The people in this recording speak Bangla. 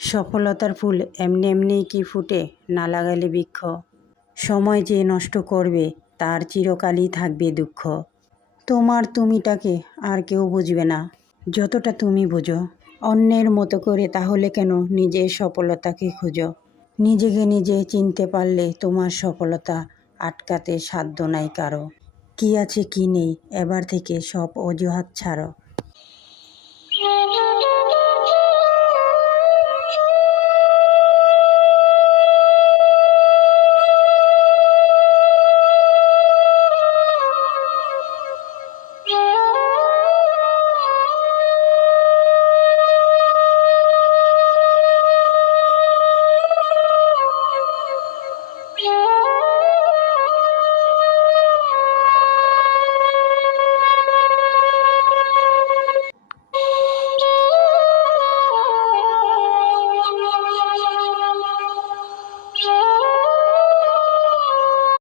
সফলতার ফুল এমনি এমনিই কি ফুটে, না লাগালে বৃক্ষ? সময় যে নষ্ট করবে তার চিরকালই থাকবে দুঃখ। তোমার তুমিটাকে আর কেউ বুঝবে না যতটা তুমি বোঝো। অন্যের মতো করে তাহলে কেন নিজের সফলতাকে খুঁজো? নিজেকে নিজে চিনতে পারলে তোমার সফলতা আটকাতে সাধ্য নাই কারো। কি আছে কি নেই এবার থেকে সব অজুহাত ছাড়ো।